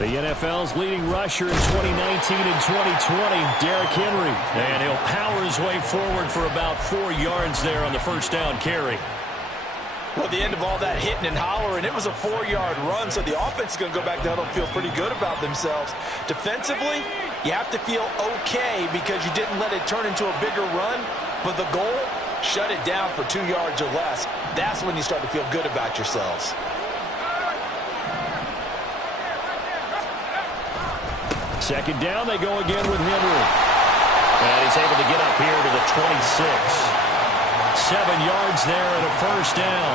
The NFL's leading rusher in 2019 and 2020, Derrick Henry. And he'll power his way forward for about 4 yards there on the first down carry. Well, at the end of all that hitting and hollering, it was a 4-yard run, so the offense is going to go back to huddle and feel pretty good about themselves. Defensively, you have to feel okay because you didn't let it turn into a bigger run, but the goal, shut it down for 2 yards or less. That's when you start to feel good about yourselves. Second down, they go again with Henry. And he's able to get up here to the 26. 7 yards there and a first down.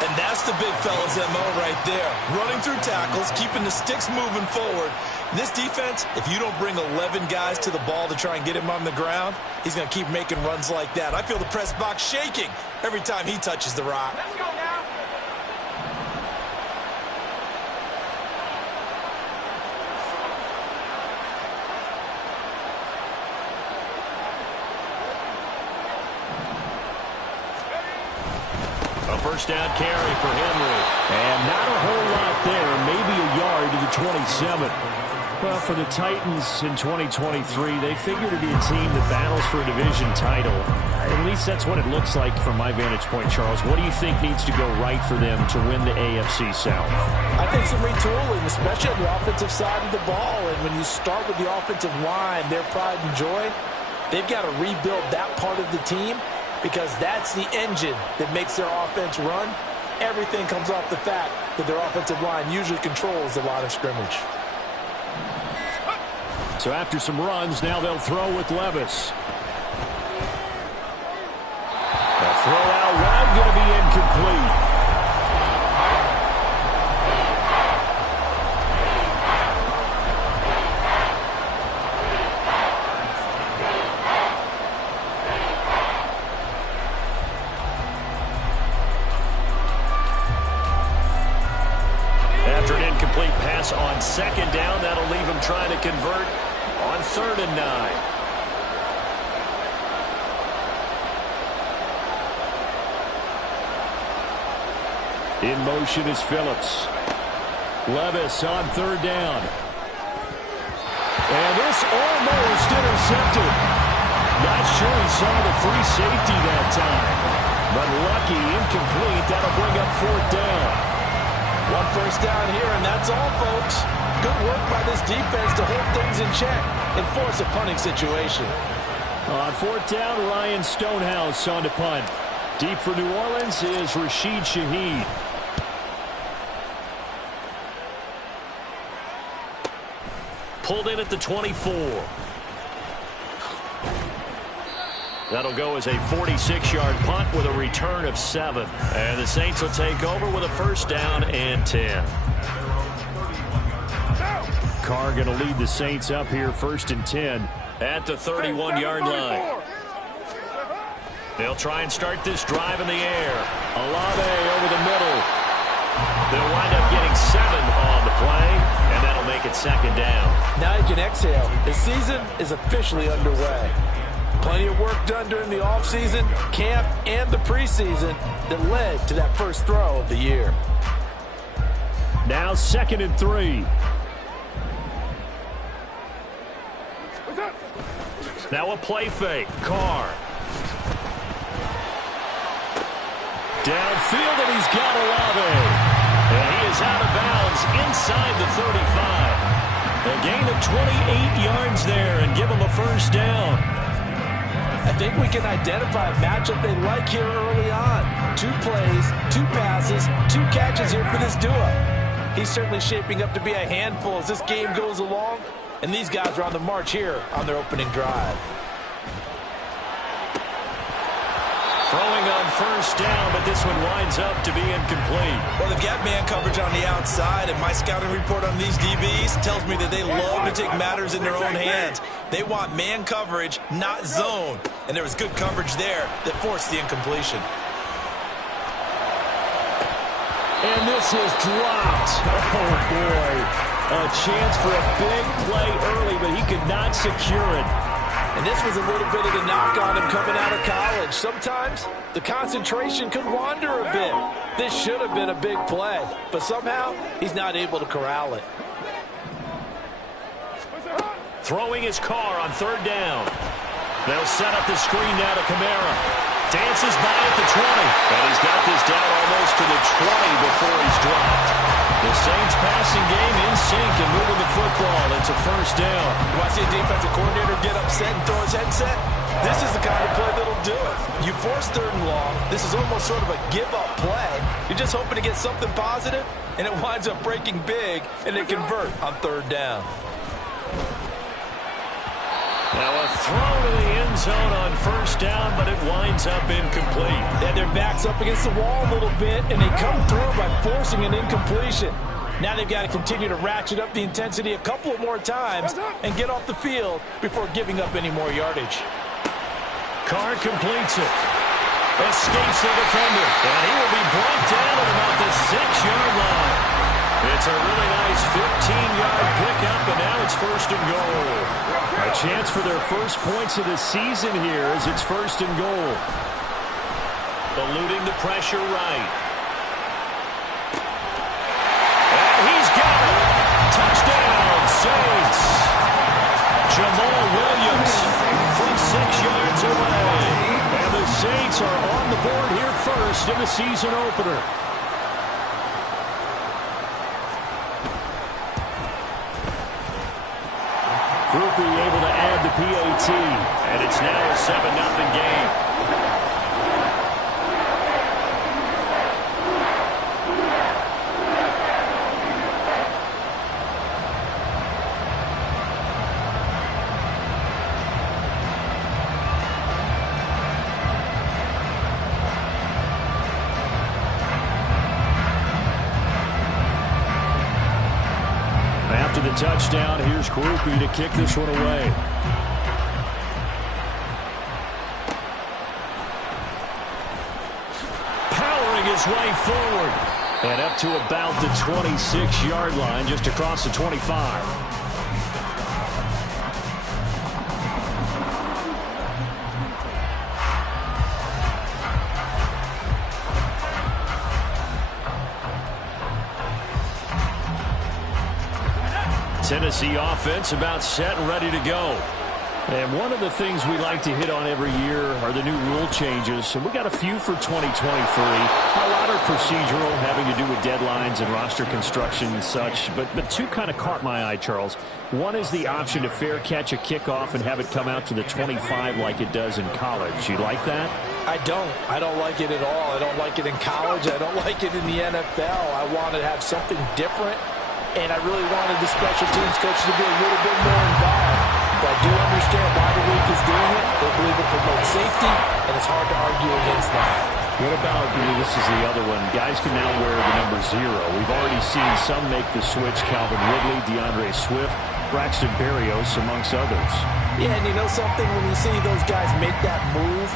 And that's the big fella's MO right there. Running through tackles, keeping the sticks moving forward. This defense, if you don't bring 11 guys to the ball to try and get him on the ground, he's going to keep making runs like that. I feel the press box shaking every time he touches the rock. Let's go now. First down carry for Henry. And not a whole lot there. Maybe a yard to the 27. Well, for the Titans in 2023, they figure to be a team that battles for a division title. At least that's what it looks like from my vantage point, Charles. What do you think needs to go right for them to win the AFC South? I think some retooling, especially on the offensive side of the ball. And when you start with the offensive line, their pride and joy, they've got to rebuild that part of the team, because that's the engine that makes their offense run. Everything comes off the fact that their offensive line usually controls the line of scrimmage. So after some runs, now they'll throw with Levis. The throw out wide going to be incomplete. On second down, that'll leave him trying to convert on 3rd and 9. In motion is Phillips. Levis on 3rd down. And this almost intercepted. Not sure he saw the free safety that time. But lucky, incomplete. That'll bring up 4th down. 1 first down here, and that's all, folks. Good work by this defense to hold things in check and force a punting situation. On 4th down, Ryan Stonehouse on to punt. Deep for New Orleans is Rashid Shaheed. Pulled in at the 24. That'll go as a 46-yard punt with a return of 7. And the Saints will take over with a first down and 10. Carr going to lead the Saints up here 1st and 10 at the 31-yard line. They'll try and start this drive in the air. Olave over the middle. They'll wind up getting 7 on the play, and that'll make it 2nd down. Now you can exhale. The season is officially underway. Plenty of work done during the offseason, camp, and the preseason that led to that first throw of the year. Now 2nd and 3. Now a play fake. Carr. Downfield, and he's got Olave. And he is out of bounds inside the 35. A gain of 28 yards there and give him a first down. I think we can identify a matchup they like here early on. 2 plays, 2 passes, 2 catches here for this duo. He's certainly shaping up to be a handful as this game goes along, and these guys are on the march here on their opening drive. Throwing on first down, but this one winds up to be incomplete. Well, they've got man coverage on the outside, and my scouting report on these DBs tells me that they love to take matters in their own hands. They want man coverage, not zone. And there was good coverage there that forced the incompletion. And this is dropped. Oh, boy. A chance for a big play early, but he could not secure it. And this was a little bit of the knock on him coming out of college. Sometimes the concentration could wander a bit. This should have been a big play, but somehow he's not able to corral it. throwing his car on third down. They'll set up the screen now to Kamara. Dances by at the 20. And he's got this down almost to the 20 before he's dropped. The Saints passing game in sync and moving the football. It's a first down. You want to see a defensive coordinator get upset and throw his headset? This is the kind of play that'll do it. You force third and long. This is almost sort of a give-up play. You're just hoping to get something positive, and it winds up breaking big, and they convert on third down. Now a throw to the end zone on first down, but it winds up incomplete. And their back's up against the wall a little bit, and they come through by forcing an incompletion. Now they've got to continue to ratchet up the intensity a couple of more times and get off the field before giving up any more yardage. Carr completes it. Escapes the defender. And he will be brought down at about the 6-yard line. It's a really nice 15-yard pickup, and now it's first and goal. A chance for their first points of the season here as it's first and goal. Eluding the pressure right. And he's got it. Touchdown, Saints. Jamal Williams from 6 yards away. And the Saints are on the board here first in the season opener. Groupie able to add the PAT, and it's now a 7-0 game. After the touchdown, here's Groupie to kick this one away. Powering his way forward. And up to about the 26-yard line, just across the 25. Tennessee offense about set and ready to go. And one of the things we like to hit on every year are the new rule changes. So we got a few for 2023. A lot are procedural, having to do with deadlines and roster construction and such. But two kind of caught my eye, Charles. One is the option to fair catch a kickoff and have it come out to the 25 like it does in college. You like that? I don't. I don't like it at all. I don't like it in college. I don't like it in the NFL. I want to have something different. And I really wanted the special teams coach to be a little bit more involved. But I do understand why the league is doing it. They believe it promotes safety, and it's hard to argue against that. What about, this is the other one, guys can now wear the number 0. We've already seen some make the switch, Calvin Ridley, DeAndre Swift, Braxton Berrios, amongst others. Yeah, and you know something, when you see those guys make that move,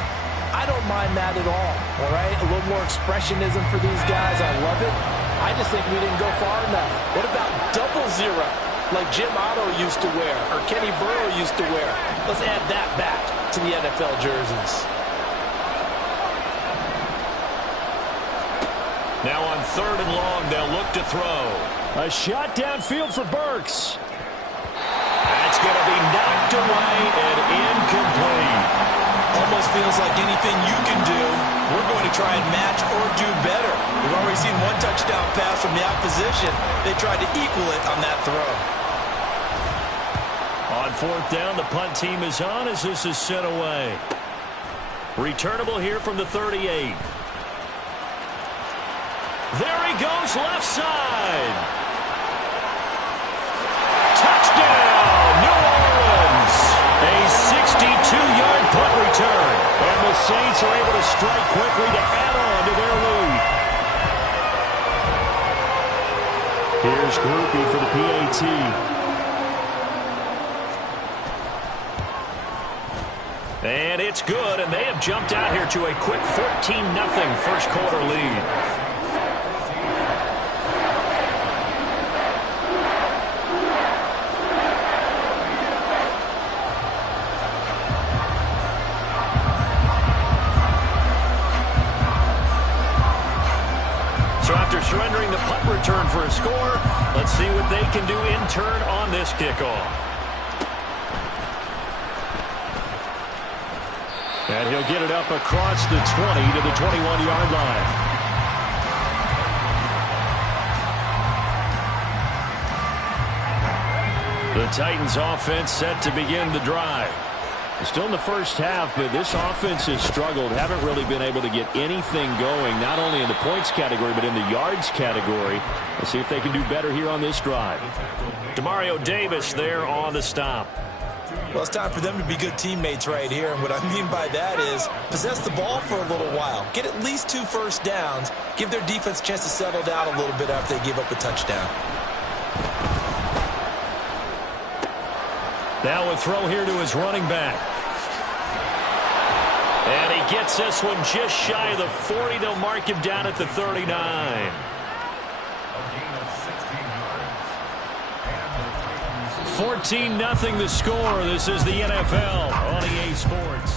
I don't mind that at all right? A little more expressionism for these guys. I love it. I just think we didn't go far enough. What about 00, like Jim Otto used to wear, or Kenny Burrow used to wear? Let's add that back to the NFL jerseys. Now on third and long, they'll look to throw. A shot downfield for Burks. That's going to be knocked away and incomplete. Almost feels like anything you can do, we're going to try and match or do better. We've already seen one touchdown pass from the opposition. They tried to equal it on that throw. On fourth down, the punt team is on as this is sent away. Returnable here from the 38. There he goes, left side. Touchdown, New Orleans. A 62-yard punt return. And the Saints are able to strike quickly to add on to their lead. Here's Groupie for the PAT. And it's good, and they have jumped out here to a quick 14-0 first quarter lead. So after surrendering the punt return for a score, let's see what they can do in turn on this kickoff. And he'll get it up across the 20 to the 21-yard line. The Titans offense set to begin the drive. Still in the first half, but this offense has struggled. Haven't really been able to get anything going, not only in the points category, but in the yards category. Let's see if they can do better here on this drive. Demario Davis there on the stop. Well, it's time for them to be good teammates right here. And what I mean by that is possess the ball for a little while. Get at least 2 first downs. Give their defense a chance to settle down a little bit after they give up a touchdown. Now a throw here to his running back. And he gets this one just shy of the 40. They'll mark him down at the 39. 14-0 the score. This is the NFL on EA Sports.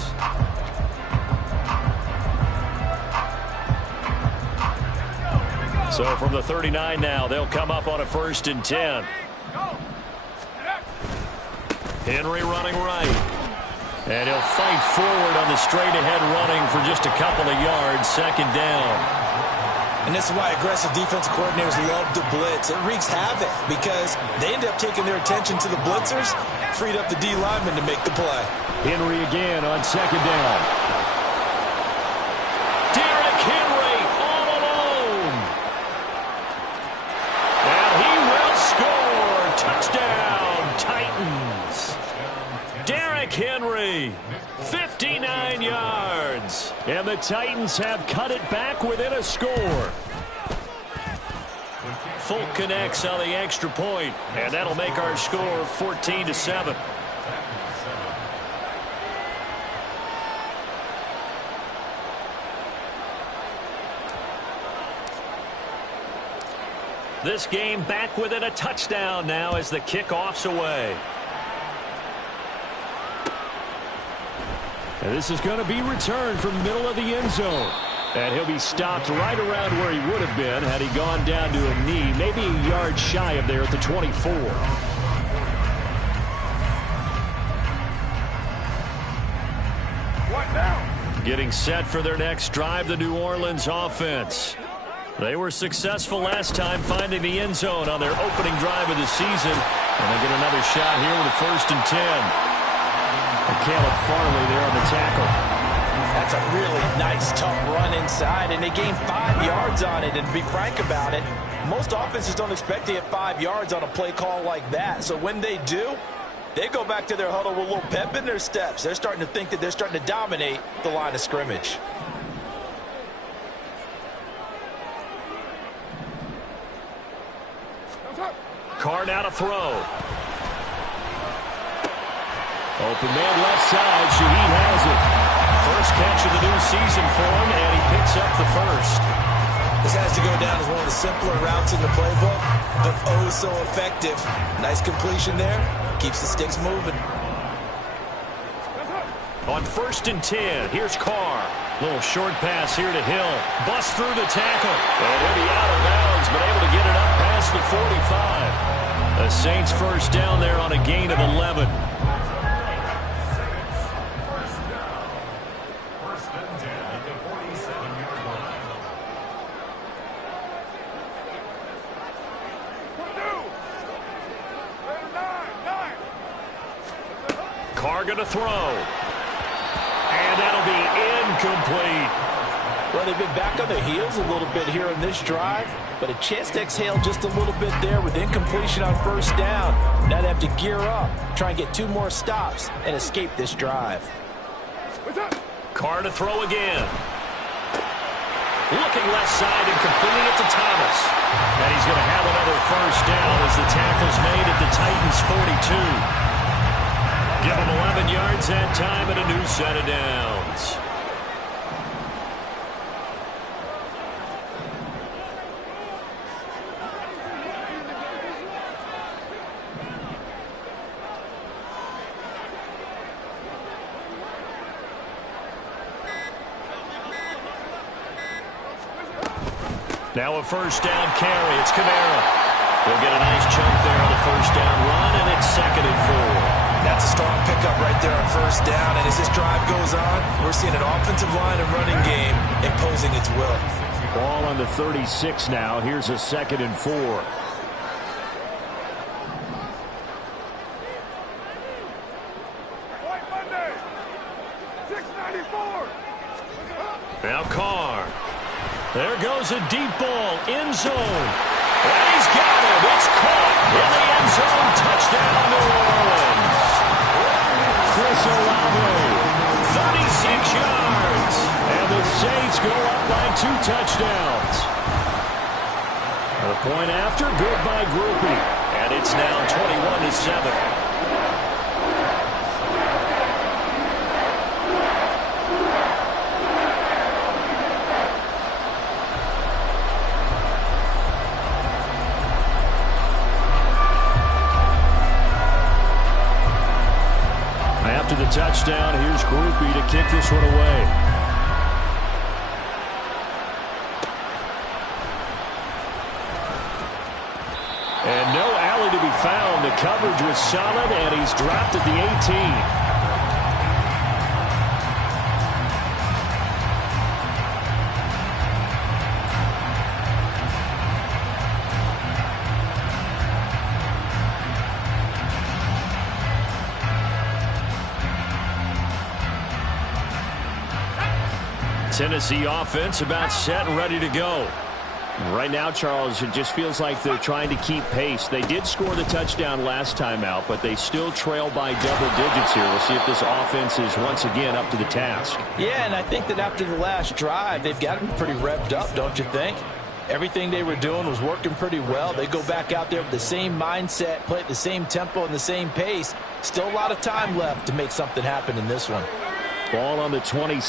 So from the 39 now, they'll come up on a 1st and 10. Henry running right. And he'll fight forward on the straight-ahead running for just a couple of yards. 2nd down. And this is why aggressive defensive coordinators love to blitz. It wreaks havoc because they end up taking their attention to the blitzers, freed up the D lineman to make the play. Henry again on 2nd down. Derrick Henry all alone. And he will score. Touchdown, Titans. Derrick Henry, 59 yards. And the Titans have cut it back within a score. Folk connects on the extra point, and that'll make our score 14-7. This game back within a touchdown now as the kickoff's away. And this is going to be returned from the middle of the end zone. And he'll be stopped right around where he would have been had he gone down to a knee, maybe a yard shy of there at the 24. What now? Getting set for their next drive, the New Orleans offense. They were successful last time finding the end zone on their opening drive of the season. And they get another shot here with a 1st and 10. Caleb Farley there on the tackle. That's a really nice, tough run inside, and they gained 5 yards on it. And to be frank about it, most offenses don't expect to get 5 yards on a play call like that. So when they do, they go back to their huddle with a little pep in their steps. They're starting to think that they're starting to dominate the line of scrimmage. Carr now to throw. Open man left side. Shaheed has it. First catch of the new season for him, and he picks up the 1st. This has to go down as one of the simpler routes in the playbook, but oh so effective. Nice completion there. Keeps the sticks moving. On 1st and 10, here's Carr. Little short pass here to Hill. Bust through the tackle. And he'll be out of bounds, but able to get it up past the 45. The Saints first down there on a gain of 11. Carr going to throw. And that'll be incomplete. Well, they've been back on their heels a little bit here in this drive, but a chance to exhale just a little bit there with incompletion on 1st down. Now they have to gear up, try and get 2 more stops, and escape this drive. Carr to throw again. Looking left side and completing it to Thomas. And he's going to have another 1st down as the tackle's made at the Titans' 42. Give him 11 yards that time and a new set of downs. Now a 1st down carry. It's Kamara. They'll get a nice chunk there on the 1st down run, and it's 2nd and 4. That's a strong pickup right there on first down. And as this drive goes on, we're seeing an offensive line and running game imposing its will. Ball on the 36 now. Here's a 2nd and 4. Now Carr. There goes a deep ball. End zone. And he's got it. It's caught in the end zone. Touchdown, New Orleans. Chris Olave, 36 yards. And the Saints go up by 2 touchdowns. The point after, good by Groupie. And it's now 21-7. After the touchdown, here's Groupie to kick this one away. And no alley to be found. The coverage was solid, and he's dropped at the 18. Tennessee offense about set and ready to go. Right now, Charles, it just feels like they're trying to keep pace. They did score the touchdown last time out, but they still trail by double digits here. We'll see if this offense is once again up to the task. Yeah, and I think that after the last drive, they've gotten pretty revved up, don't you think? Everything they were doing was working pretty well. They go back out there with the same mindset, play at the same tempo and the same pace. Still a lot of time left to make something happen in this one. Ball on the 27.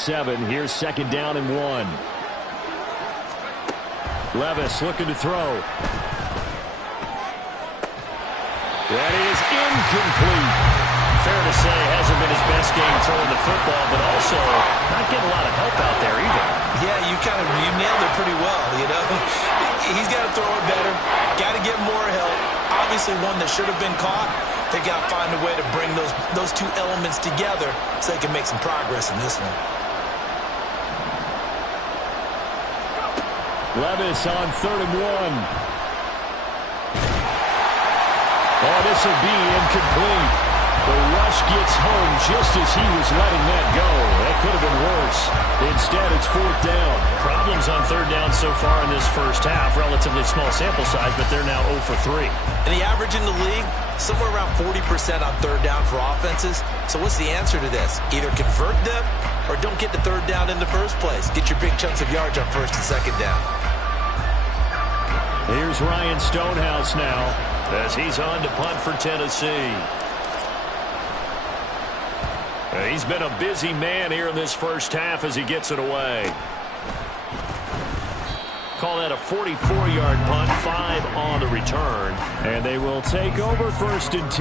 Here's 2nd down and 1. Levis looking to throw. That is incomplete. Fair to say, hasn't been his best game throwing the football, but also not getting a lot of help out there either. Yeah, you nailed it pretty well, you know. He's got to throw it better. Got to get more help. Obviously one that should have been caught. They got to find a way to bring those two elements together so they can make some progress in this one. Levis on 3rd and 1. Oh, this will be incomplete. The rush gets home just as he was letting that go. That could have been worse. Instead, it's 4th down. Problems on 3rd down so far in this first half. Relatively small sample size, but they're now 0 for 3. And the average in the league, somewhere around 40% on 3rd down for offenses. So what's the answer to this? Either convert them or don't get the 3rd down in the first place. Get your big chunks of yards on 1st and 2nd down. Here's Ryan Stonehouse now as he's on to punt for Tennessee. He's been a busy man here in this first half as he gets it away. Call that a 44-yard punt, 5 on the return. And they will take over 1st and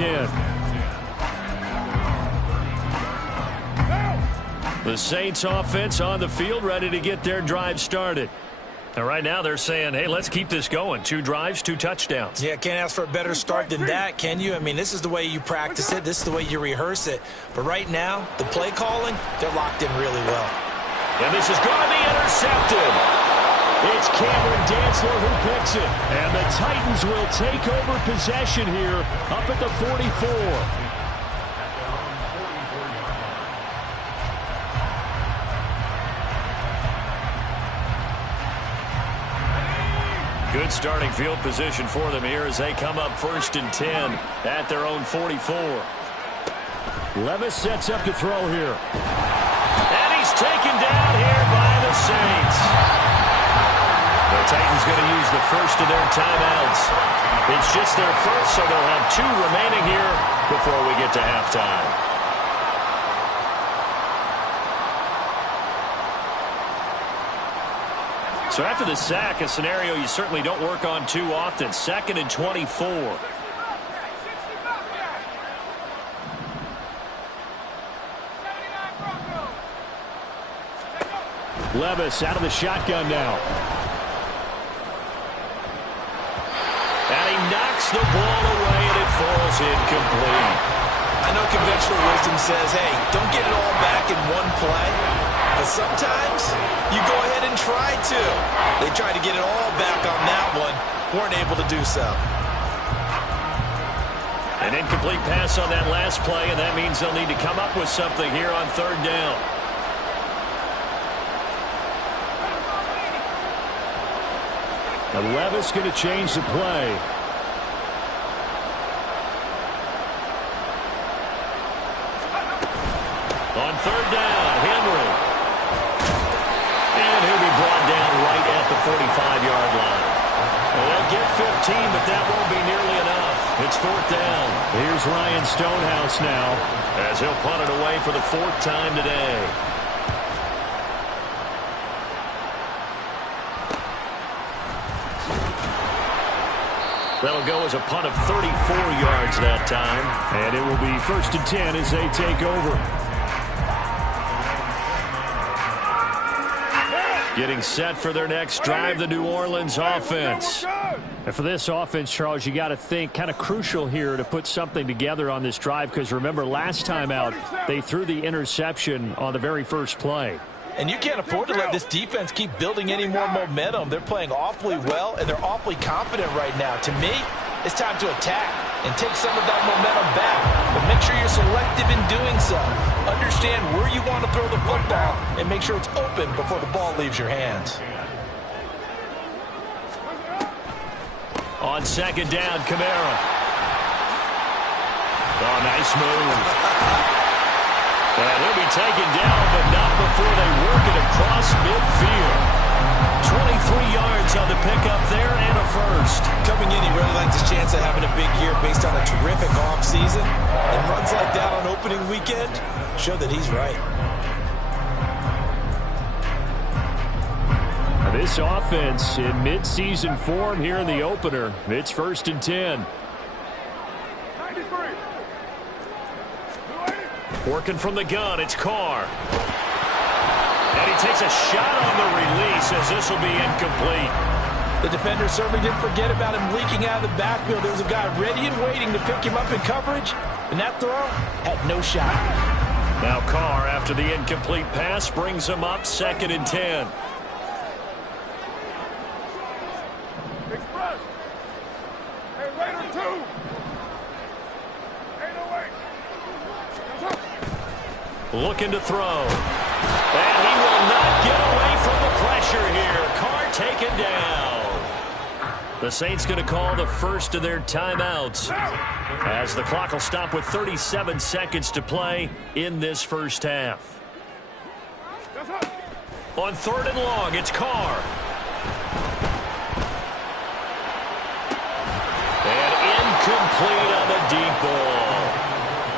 10. The Saints offense on the field, ready to get their drive started. And right now they're saying, hey, let's keep this going. 2 drives, 2 touchdowns. Yeah, can't ask for a better start than that, can you? I mean, this is the way you practice it. This is the way you rehearse it. But right now, the play calling, they're locked in really well. And this is going to be intercepted. It's Cameron Dantzler who picks it. And the Titans will take over possession here up at the 44. Good starting field position for them here as they come up 1st and 10 at their own 44. Levis sets up to throw here. And he's taken down here by the Saints. The Titans going to use the first of their timeouts. It's just their first, so they'll have 2 remaining here before we get to halftime. So after the sack, a scenario you certainly don't work on too often. 2nd and 24. Levis out of the shotgun now. And he knocks the ball away, and it falls incomplete. I know conventional wisdom says, hey, don't get it all back in one play. But sometimes you go ahead and try to. They tried to get it all back on that one. Weren't able to do so. An incomplete pass on that last play, and that means they'll need to come up with something here on third down. And Levis going to change the play. On third down, Henry. And he'll be brought down right at the 45-yard line. Well, they'll get 15, but that won't be nearly enough. It's fourth down. Here's Ryan Stonehouse now, as he'll punt it away for the fourth time today. That'll go as a punt of 34 yards that time. And it will be 1st and 10 as they take over. Getting set for their next drive, the New Orleans offense. And for this offense, Charles, you got to think kind of crucial here to put something together on this drive, because remember, last time out, they threw the interception on the very first play. And you can't afford to let this defense keep building any more momentum. They're playing awfully well, and they're awfully confident right now. To me, it's time to attack and take some of that momentum back. But make sure you're selective in doing so. Understand where you want to throw the football and make sure it's open before the ball leaves your hands. On second down, Kamara. Oh, nice move. And he'll be taken down, but not before they work it across midfield. 23 yards on the pickup there and a first. Coming in, he really likes his chance of having a big year based on a terrific offseason. And runs like that on opening weekend show that he's right. This offense in midseason form here in the opener. It's 1st and 10. Working from the gun, it's Carr. And he takes a shot on the release as this will be incomplete. The defender certainly didn't forget about him leaking out of the backfield. There was a guy ready and waiting to pick him up in coverage, and that throw had no shot. Now Carr, after the incomplete pass, brings him up 2nd and 10. Express. Hey, Raider 2. Looking to throw. And he will not get away from the pressure here. Carr taken down. The Saints going to call the first of their timeouts, as the clock will stop with 37 seconds to play in this first half. On 3rd and long, it's Carr. And incomplete on the deep ball.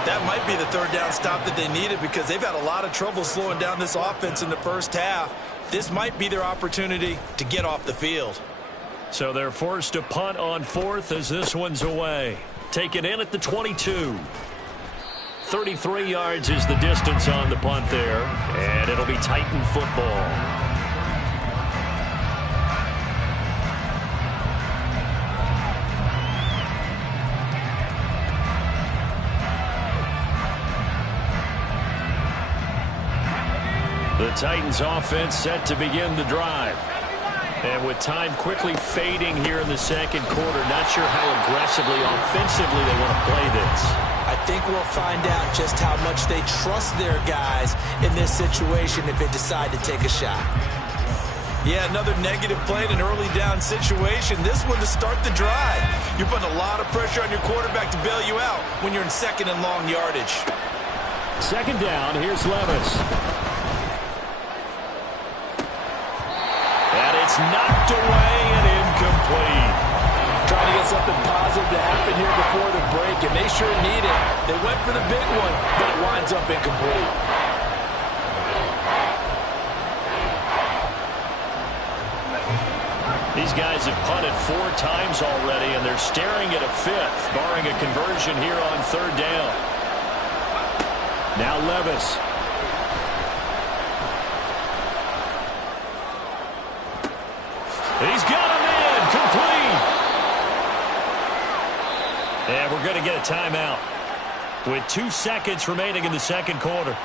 That might be the 3rd down stop that they needed, because they've had a lot of trouble slowing down this offense in the first half. This might be their opportunity to get off the field. So they're forced to punt on 4th as this one's away. Taken in at the 22. 33 yards is the distance on the punt there, and it'll be Titan football. The Titans offense set to begin the drive. And with time quickly fading here in the second quarter, not sure how aggressively, offensively they want to play this. I think we'll find out just how much they trust their guys in this situation if they decide to take a shot. Yeah, another negative play in an early down situation. This one to start the drive. You're putting a lot of pressure on your quarterback to bail you out when you're in 2nd and long yardage. 2nd down, here's Levis. And it's knocked away and incomplete. Trying to get something positive to happen here before the break, and they sure need it. They went for the big one, but it winds up incomplete. These guys have punted 4 times already, and they're staring at a 5th, barring a conversion here on 3rd down. Now Levis. He's got him in, complete. And we're going to get a timeout. with 2 seconds remaining in the second quarter.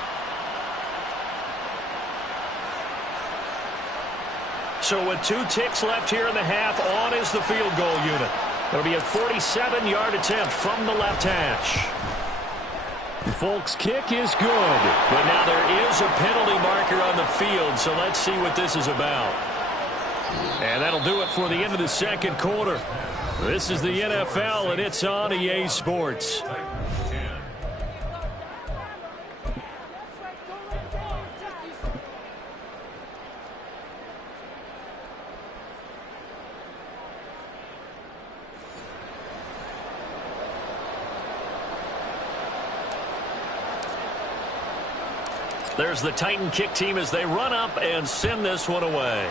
So with 2 ticks left here in the half, on is the field goal unit. It'll be a 47-yard attempt from the left hash. Folks, kick is good, but now there is a penalty marker on the field, so let's see what this is about. And that'll do it for the end of the second quarter. This is the NFL, and it's on EA Sports. There's the Titan kick team as they run up and send this one away.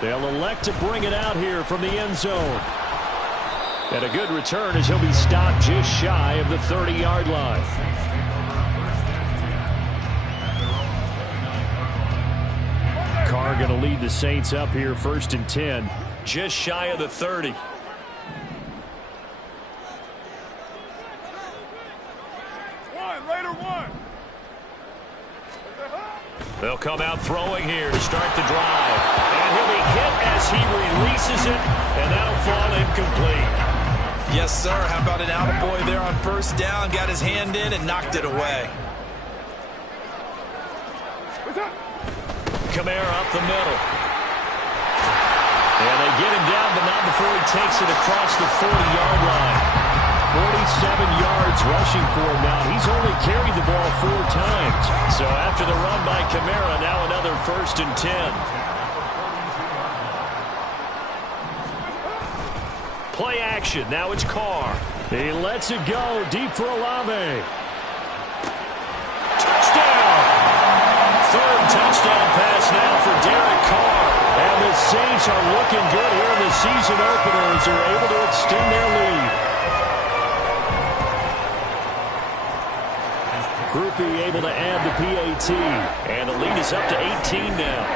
They'll elect to bring it out here from the end zone. And a good return as he'll be stopped just shy of the 30-yard line. Carr going to lead the Saints up here 1st and 10. Just shy of the 30. They'll come out throwing here to start the drive. And he'll be hit as he releases it, and that'll fall incomplete. Yes, sir. How about an attaboy there on 1st down? Got his hand in and knocked it away. Kamara up the middle. And they get him down, but not before he takes it across the 40-yard line. 47 yards rushing for him now. He's only carried the ball 4 times. So after the run by Kamara, now another 1st and 10. Play action. Now it's Carr. He lets it go deep for Olave. Touchdown! 3rd touchdown pass now for Derek Carr. And the Saints are looking good here in the season opener as they're able to extend their lead. Groupie able to add the PAT. And the lead is up to 18 now.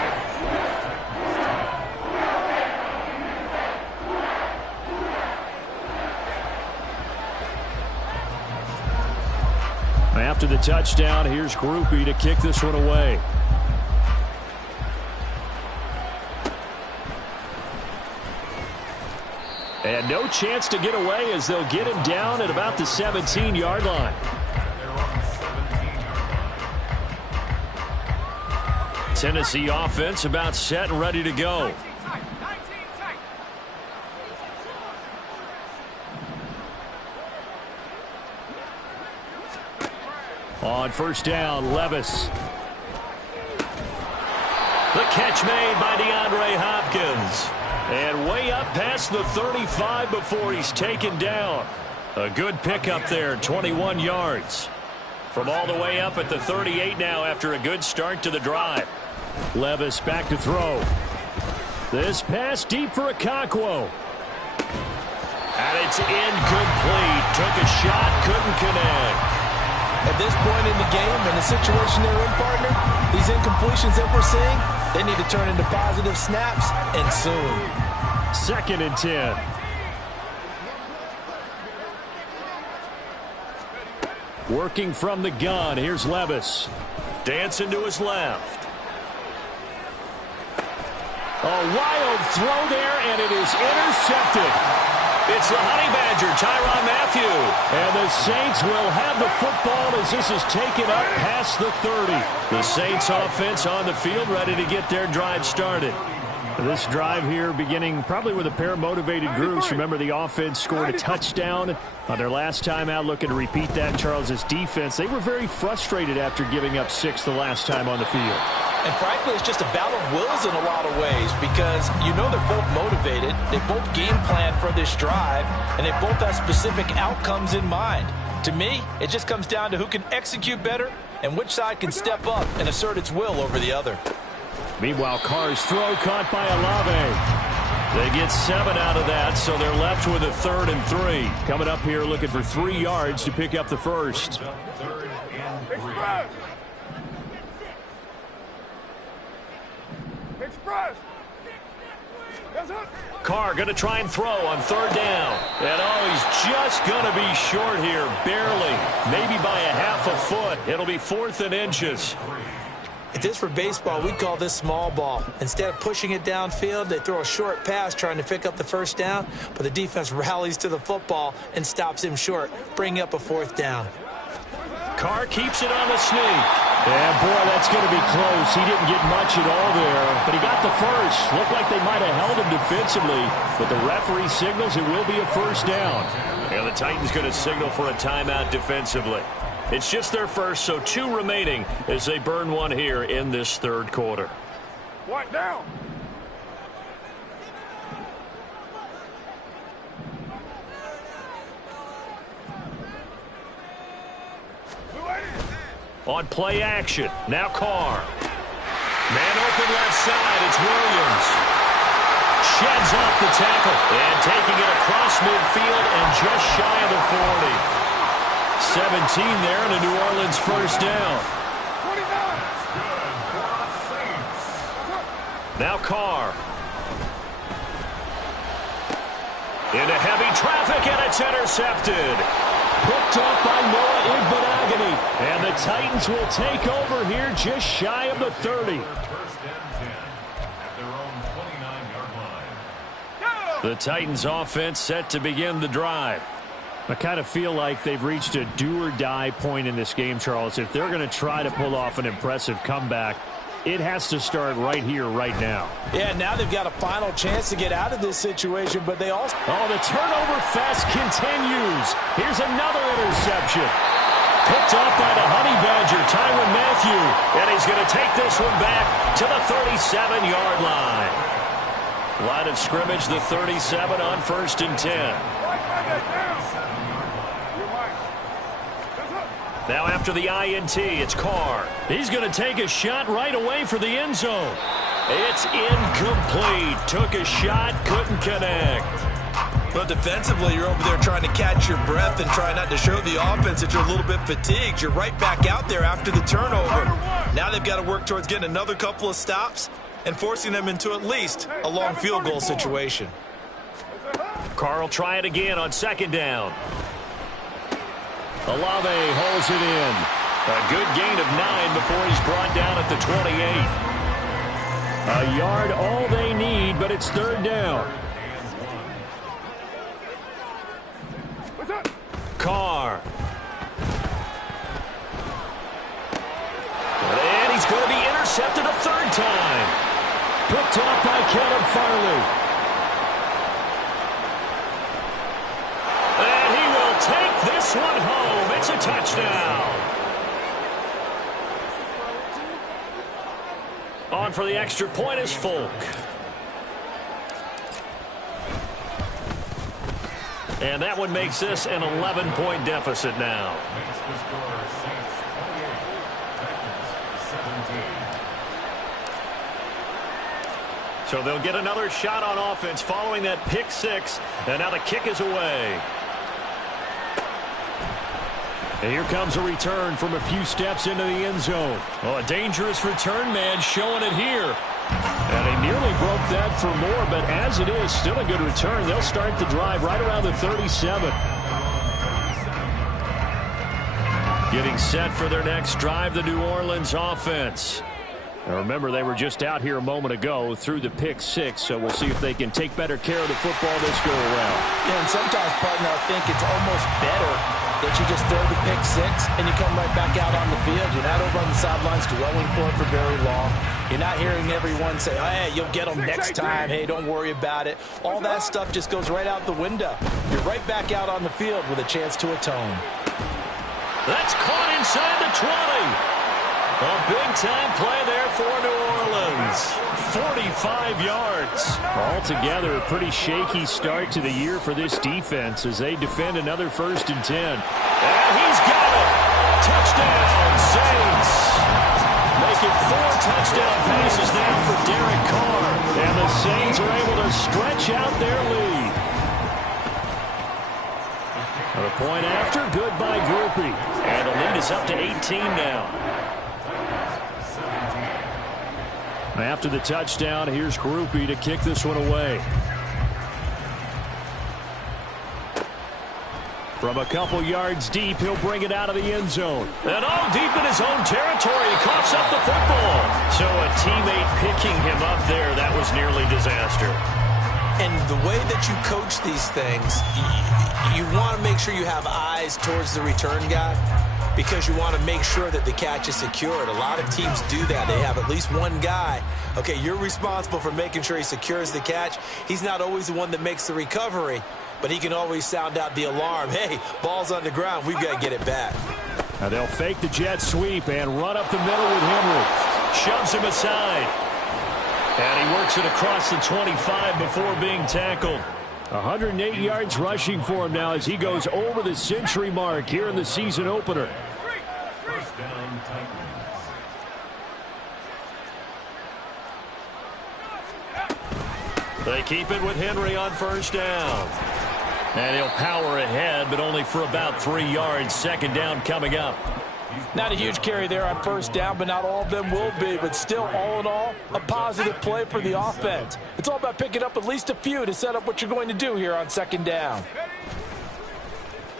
After the touchdown, here's Groupie to kick this one away. And no chance to get away as they'll get him down at about the 17-yard line. Tennessee offense about set and ready to go. On 1st down, Levis. The catch made by DeAndre Hopkins. And way up past the 35 before he's taken down. A good pickup there, 21 yards. From all the way up at the 38 now after a good start to the drive. Levis back to throw. This pass deep for Okonkwo. And it's incomplete. Took a shot, couldn't connect. At this point in the game, in the situation they're in, partner, these incompletions that we're seeing, they need to turn into positive snaps, and soon. 2nd and 10. Working from the gun, here's Levis. Dancing to his left. A wild throw there, and it is intercepted. It's the Honey Badger, Tyrann Mathieu. And the Saints will have the football as this is taken up past the 30. The Saints offense on the field ready to get their drive started. This drive here beginning probably with a pair of motivated groups. Remember, the offense scored a touchdown on their last time out, looking to repeat that in Charles' defense. They were very frustrated after giving up 6 the last time on the field. And frankly, it's just a battle of wills in a lot of ways because you know they're both motivated. They both game plan for this drive, and they both have specific outcomes in mind. To me, it just comes down to who can execute better and which side can step up and assert its will over the other. Meanwhile, Carr's throw caught by Olave. They get 7 out of that, so they're left with a 3rd and 3. Coming up here looking for 3 yards to pick up the first. Express! Yes, sir. Carr going to try and throw on third down. And he's just going to be short here, barely. Maybe by a half a foot. It'll be 4th and inches. If this were baseball, we'd call this small ball. Instead of pushing it downfield, they throw a short pass trying to pick up the first down, but the defense rallies to the football and stops him short, bringing up a 4th down. Carr keeps it on the sneak. Yeah, boy, that's going to be close. He didn't get much at all there, but he got the first. Looked like they might have held him defensively, but the referee signals it will be a first down. And the Titans going to signal for a timeout defensively. It's just their first, so 2 remaining as they burn one here in this third quarter. What down? On play action, now Carr. Man open left side, it's Williams. Sheds off the tackle, and taking it across midfield and just shy of the 40. 17 there, and a New Orleans first down. Now Carr. Into heavy traffic, and it's intercepted. Picked up by Noah Igbenogany. And the Titans will take over here just shy of the 30. The Titans offense set to begin the drive. I kind of feel like they've reached a do-or-die point in this game, Charles. If they're going to try to pull off an impressive comeback, it has to start right here, right now. Yeah, now they've got a final chance to get out of this situation, but they also... Oh, the turnover fest continues. Here's another interception. Picked off by the Honey Badger, Tyrann Mathieu. And he's going to take this one back to the 37-yard line. Line of scrimmage, the 37 on 1st and 10. Now after the INT, it's Carr. He's going to take a shot right away for the end zone. It's incomplete. Took a shot, couldn't connect. Well, defensively, you're over there trying to catch your breath and try not to show the offense that you're a little bit fatigued. You're right back out there after the turnover. Now they've got to work towards getting another couple of stops and forcing them into at least a long field goal situation. Carr will try it again on 2nd down. Olave holds it in. A good gain of 9 before he's brought down at the 28. A yard all they need, but it's 3rd down. Carr. And he's going to be intercepted a 3rd time. Picked up by Caleb Farley. And he will take this one home. It's a touchdown. On for the extra point is Folk. And that one makes this an 11-point deficit now. So they'll get another shot on offense following that pick 6. And now the kick is away. And here comes a return from a few steps into the end zone. Oh, a dangerous return man showing it here. And he nearly broke that for more, but as it is, still a good return. They'll start the drive right around the 37. Getting set for their next drive, the New Orleans offense. Now remember, they were just out here a moment ago through the pick 6, so we'll see if they can take better care of the football this go around. Yeah, and sometimes, partner, I think it's almost better that you just throw the pick 6 and you come right back out on the field. You're not over on the sidelines dwelling for it for very long. You're not hearing everyone say, oh, hey, you'll get them next time. Hey, don't worry about it. All that stuff just goes right out the window. You're right back out on the field with a chance to atone. That's caught inside the 20. A big-time play there for New Orleans. 45 yards. Altogether, a pretty shaky start to the year for this defense as they defend another 1st and 10. And he's got it. Touchdown, Saints. Making 4 touchdown passes now for Derek Carr. And the Saints are able to stretch out their lead. A point after, good by Groupie. And the lead is up to 18 now. After the touchdown, here's Groupie to kick this one away. From a couple yards deep, he'll bring it out of the end zone. And all deep in his own territory, he coughs up the football. So a teammate picking him up there, that was nearly disaster. And the way that you coach these things, you want to make sure you have eyes towards the return guy because you want to make sure that the catch is secured. A lot of teams do that. They have at least one guy. Okay, you're responsible for making sure he secures the catch. He's not always the one that makes the recovery, but he can always sound out the alarm. Hey, ball's on the ground. We've got to get it back. Now they'll fake the jet sweep and run up the middle with Henry. Shoves him aside. And he works it across the 25 before being tackled. 108 yards rushing for him now as he goes over the century mark here in the season opener. First down, Titans. They keep it with Henry on first down. And he'll power ahead, but only for about 3 yards. Second down coming up. Not a huge carry there on first down, but not all of them will be. But still, all in all, a positive play for the offense. It's all about picking up at least a few to set up what you're going to do here on second down.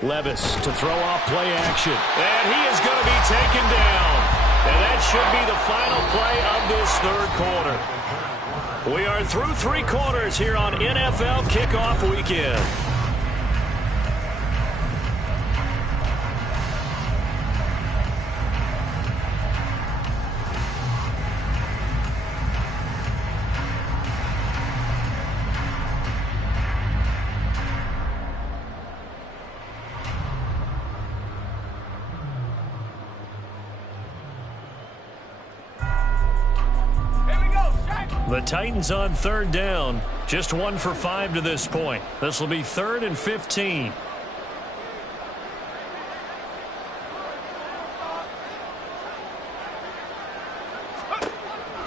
Levis to throw off play action. And he is going to be taken down. And that should be the final play of this third quarter. We are through 3 quarters here on NFL Kickoff Weekend. The Titans on third down, just 1 for 5 to this point. This will be 3rd and 15.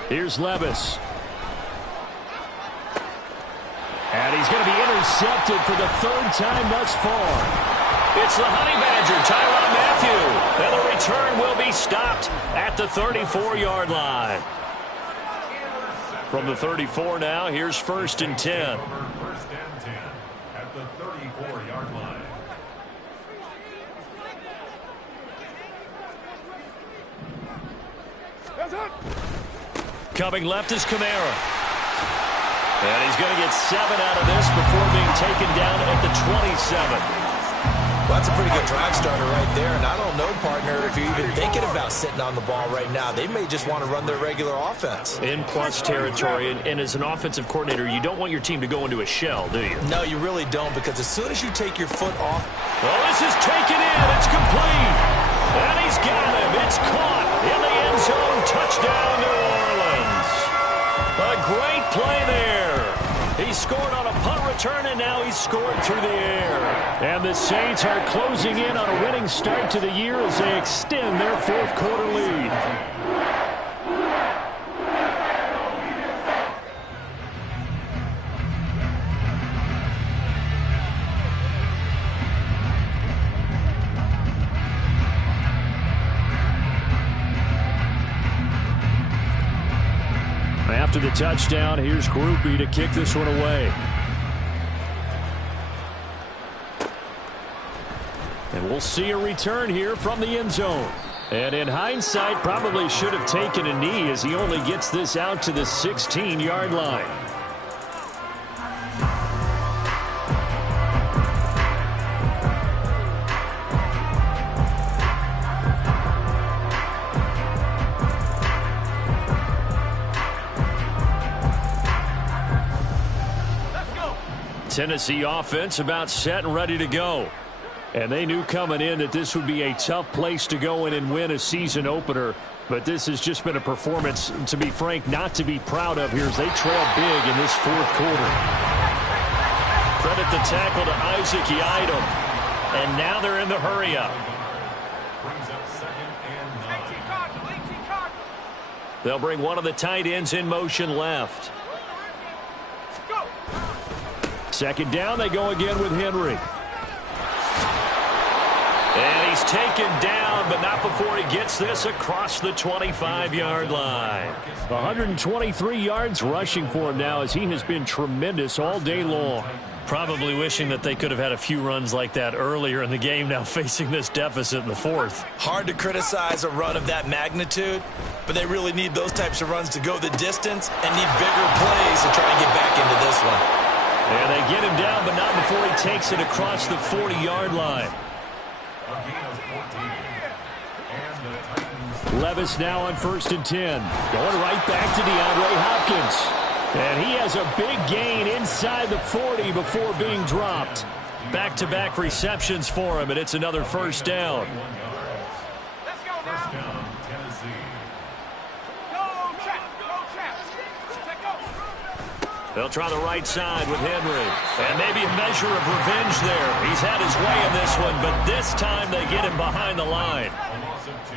Here's Levis. And he's going to be intercepted for the 3rd time thus far. It's the Honey Badger, Tyrann Mathieu. And the return will be stopped at the 34-yard line. From the 34 now, here's 1st and 10. First and 10 at the 34-yard line. Coming left is Kamara. And he's going to get 7 out of this before being taken down at the 27. Well, that's a pretty good drive starter right there. And I don't know, partner, if you're even thinking about sitting on the ball right now. They may just want to run their regular offense. In plus territory, and as an offensive coordinator, you don't want your team to go into a shell, do you? No, you really don't, because as soon as you take your foot off. Well, this is taken in. It's complete. And he's got him. It's caught in the end zone. Touchdown, New Orleans. A great play there. He scored on a punt return, and now he's scored through the air. And the Saints are closing in on a winning start to the year as they extend their 4th quarter lead. After the touchdown, here's Groupie to kick this one away. And we'll see a return here from the end zone. And in hindsight, probably should have taken a knee as he only gets this out to the 16-yard line. Tennessee offense about set and ready to go. And they knew coming in that this would be a tough place to go in and win a season opener. But this has just been a performance, to be frank, not to be proud of here as they trail big in this 4th quarter. Credit the tackle to Isaac Yiadom. And now they're in the hurry-up. Brings up 2nd and 9. They'll bring one of the tight ends in motion left. 2nd down, they go again with Henry. And he's taken down, but not before he gets this across the 25-yard line. 123 yards rushing for him now as he has been tremendous all day long. Probably wishing that they could have had a few runs like that earlier in the game, now facing this deficit in the fourth. Hard to criticize a run of that magnitude, but they really need those types of runs to go the distance and need bigger plays to try and get back into this one. And they get him down, but not before he takes it across the 40-yard line. Levis now on 1st and 10. Going right back to DeAndre Hopkins. And he has a big gain inside the 40 before being dropped. Back-to-back receptions for him, and it's another first down. Let's go now. First down, Tennessee. Go, check. They'll try the right side with Henry. And maybe a measure of revenge there. He's had his way in this one, but this time they get him behind the line. A loss of 2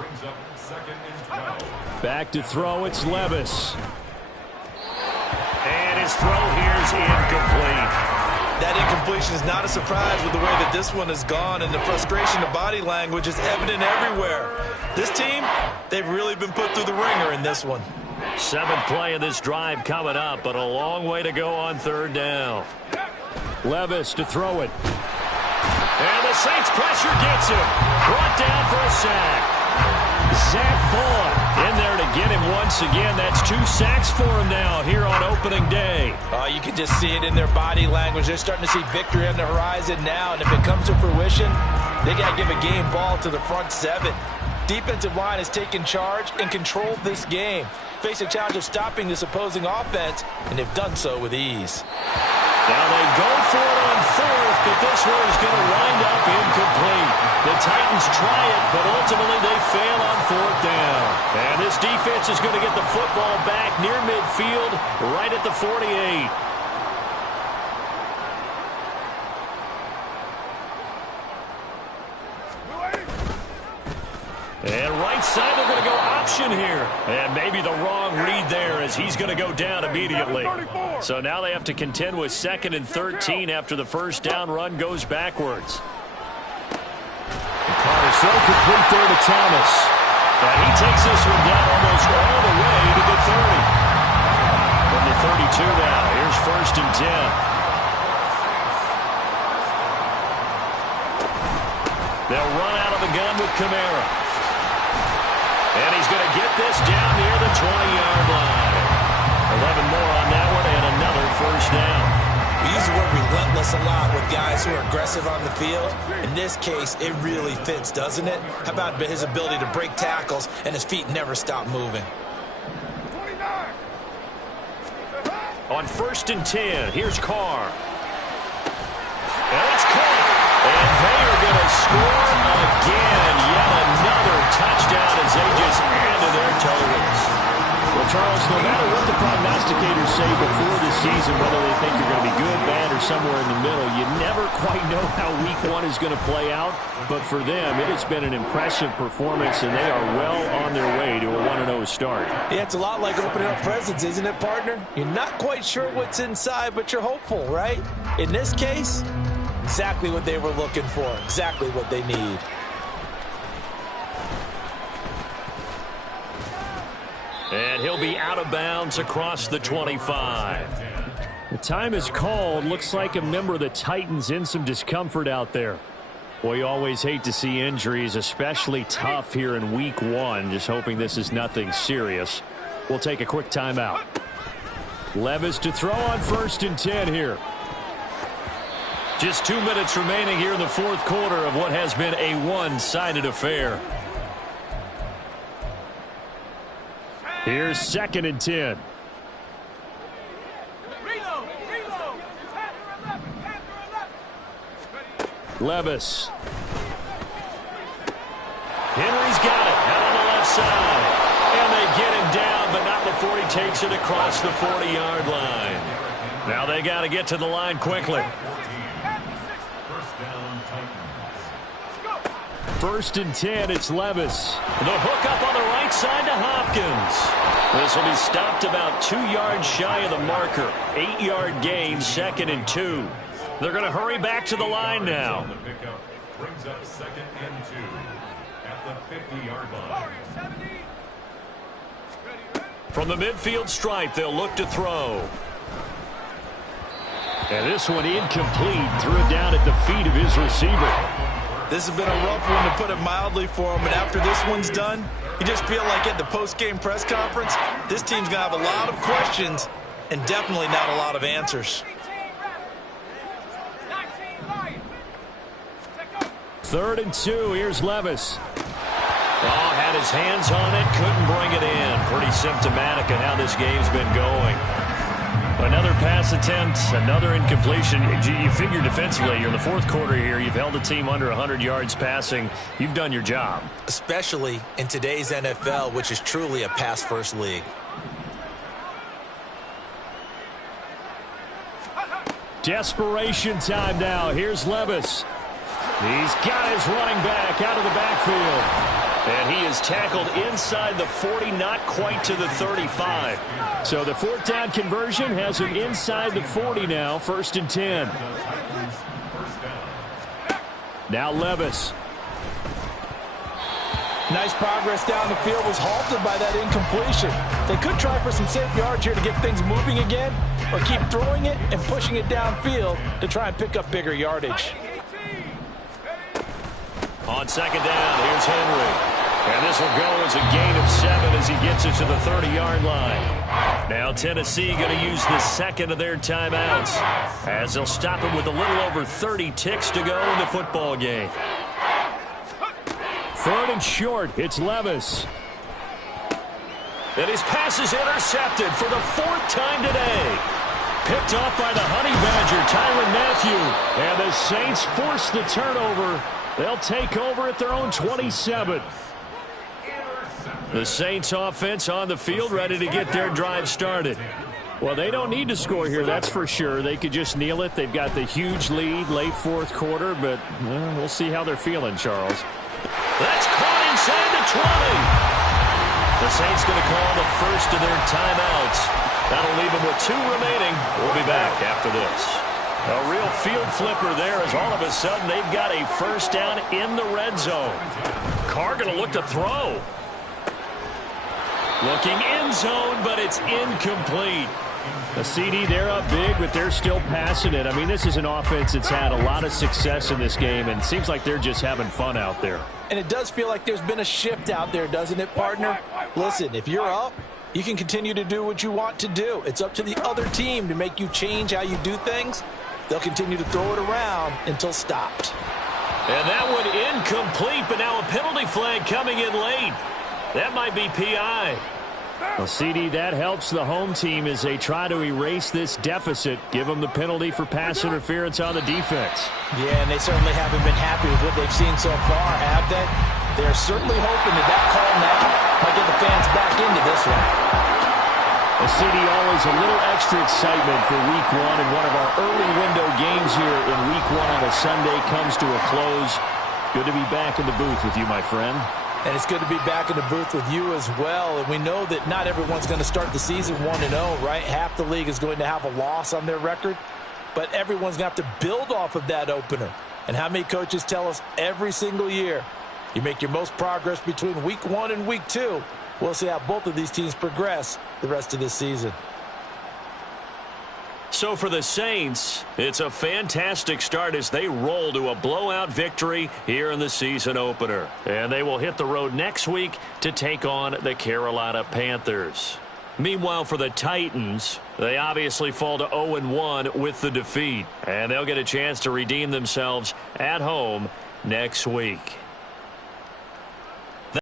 brings up 2nd and 12. Back to throw, it's Levis. And his throw here's incomplete. That incompletion is not a surprise with the way that this one has gone, and the frustration of body language is evident everywhere. This team, they've really been put through the ringer in this one. 7th play of this drive coming up, but a long way to go on 3rd down. Levis to throw it. And the Saints pressure gets him. Brought down for a sack. Zach Vaughn in there to get him once again. That's 2 sacks for him now here on opening day. You can just see it in their body language. They're starting to see victory on the horizon now, and if it comes to fruition, they got to give a game ball to the front 7. Defensive line has taken charge and controlled this game. Face a challenge of stopping this opposing offense, and they've done so with ease. Now they go for it on 4th, but this one is going to wind up incomplete. The Titans try it, but ultimately they fail on 4th down. And this defense is going to get the football back near midfield, right at the 48. And right side, they're going to go option here. And maybe the wrong read there as he's going to go down immediately. So now they have to contend with 2nd and 13 after the first down run goes backwards. Carter's throw complete there to Thomas. And he takes this one down almost all the way to the 30. From the 32 now, here's 1st and 10. They'll run out of the gun with Kamara. And he's going to get this down near the 20-yard line. 11 more on that one and another first down. We use the word relentless a lot with guys who are aggressive on the field. In this case, it really fits, doesn't it? How about his ability to break tackles and his feet never stop moving? On 1st and 10, here's Carr. And it's caught. And they are going to score again. Yet another touchdown as they just add to their totals. Well, Charles, no matter what the prognosticators say before the season, whether they think you're going to be good, bad, or somewhere in the middle, you never quite know how week 1 is going to play out. But for them, it has been an impressive performance, and they are well on their way to a 1-0 start. Yeah, it's a lot like opening up presents, isn't it, partner? You're not quite sure what's inside, but you're hopeful, right? In this case, exactly what they were looking for, exactly what they need. And he'll be out of bounds across the 25. The time is called. Looks like a member of the Titans in some discomfort out there. Well, you always hate to see injuries, especially tough here in week 1. Just hoping this is nothing serious. We'll take a quick timeout. Levis to throw on 1st and 10 here. Just 2 minutes remaining here in the 4th quarter of what has been a one-sided affair. Here's 2nd and 10. Levis. Henry's got it out on the left side. And they get him down, but not before he takes it across the 40-yard line. Now they got to get to the line quickly. 1st and 10, it's Levis. The hook up on the right side to Hopkins. This will be stopped about 2 yards shy of the marker. 8-yard gain, 2nd and 2. They're going to hurry back to the line now. Brings up 2nd and 2 at the 50-yard line. From the midfield stripe, they'll look to throw. And this one incomplete. Threw it down at the feet of his receiver. This has been a rough one, to put it mildly, for him. And after this one's done, you just feel like at the post-game press conference, this team's going to have a lot of questions and definitely not a lot of answers. 3rd and 2. Here's Levis. Oh, had his hands on it, couldn't bring it in. Pretty symptomatic of how this game's been going. Another pass attempt, another incompletion. You figure defensively, you're in the 4th quarter here. You've held a team under 100 yards passing. You've done your job. Especially in today's NFL, which is truly a pass-first league. Desperation time now. Here's Levis. He's got his running back out of the backfield. And he is tackled inside the 40, not quite to the 35. So the 4th down conversion has him inside the 40 now. 1st and 10. Now Levis. Nice progress down the field, was halted by that incompletion. They could try for some safe yards here to get things moving again, or keep throwing it and pushing it downfield to try and pick up bigger yardage. On 2nd down, here's Henry. And this will go as a gain of 7 as he gets it to the 30-yard line. Now Tennessee going to use the 2nd of their timeouts, as they'll stop him with a little over 30 ticks to go in the football game. 3rd and short. It's Levis. And his pass is intercepted for the 4th time today. Picked off by the Honey Badger, Tyrann Mathieu. And the Saints force the turnover. They'll take over at their own 27. The Saints offense on the field, ready to get their drive started. Well, they don't need to score here, that's for sure. They could just kneel it. They've got the huge lead, late 4th quarter, but we'll see how they're feeling, Charles. That's caught inside the 20. The Saints going to call the first of their timeouts. That'll leave them with 2 remaining. We'll be back after this. A real field flipper there, as all of a sudden they've got a 1st down in the red zone. Carr going to look to throw. Looking end zone, but it's incomplete. A CD, they're up big, but they're still passing it. I mean, this is an offense that's had a lot of success in this game, and it seems like they're just having fun out there. And it does feel like there's been a shift out there, doesn't it, partner? Listen, if you're up, you can continue to do what you want to do. It's up to the other team to make you change how you do things. They'll continue to throw it around until stopped. And that one incomplete, but now a penalty flag coming in late. That might be PI. Well, CD, that helps the home team as they try to erase this deficit. Give them the penalty for pass interference on the defense. Yeah, and they certainly haven't been happy with what they've seen so far, have they? They're certainly hoping that that call now might get the fans back into this one. Well, CD, always a little extra excitement for Week 1, and one of our early window games here in Week 1 on a Sunday comes to a close. Good to be back in the booth with you, my friend. And it's good to be back in the booth with you as well. And we know that not everyone's going to start the season 1-0, right? Half the league is going to have a loss on their record. But everyone's going to have to build off of that opener. And how many coaches tell us every single year, you make your most progress between Week 1 and Week 2. We'll see how both of these teams progress the rest of this season. So for the Saints, it's a fantastic start as they roll to a blowout victory here in the season opener. And they will hit the road next week to take on the Carolina Panthers. Meanwhile, for the Titans, they obviously fall to 0-1 with the defeat. And they'll get a chance to redeem themselves at home next week.